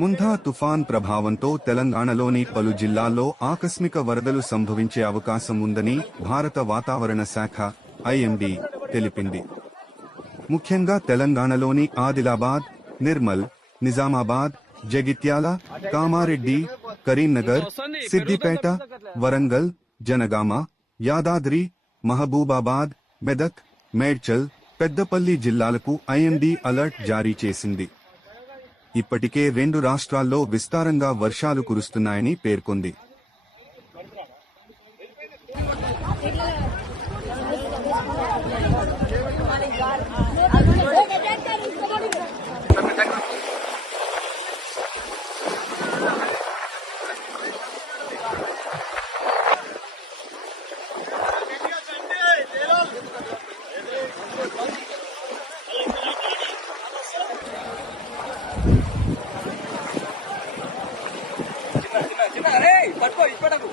ముంధా తుఫాన్ ప్రభావంతో తెలంగాణలోని పలు జిల్లాల్లో ఆకస్మిక వరదలు సంభవించే అవకాశం ఉందని భారత వాతావరణ శాఖ ఐఎండీ తెలిపింది. ముఖ్యంగా తెలంగాణలోని ఆదిలాబాద్, నిర్మల్, నిజామాబాద్, జగిత్యాల, కామారెడ్డి, కరీంనగర్, సిద్దిపేట, వరంగల్, జనగామ, యాదాద్రి, మహబూబాబాద్, మెదక్, మేడ్చల్, పెద్దపల్లి జిల్లాలకు ఐఎండీ అలర్ట్ జారీ చేసింది. ఇప్పటికే 2 రాష్ట్రాల్లో విస్తారంగా వర్షాలు కురుస్తున్నాయని పేర్కొంది. అరే పట్టుకో ఇప్పటకు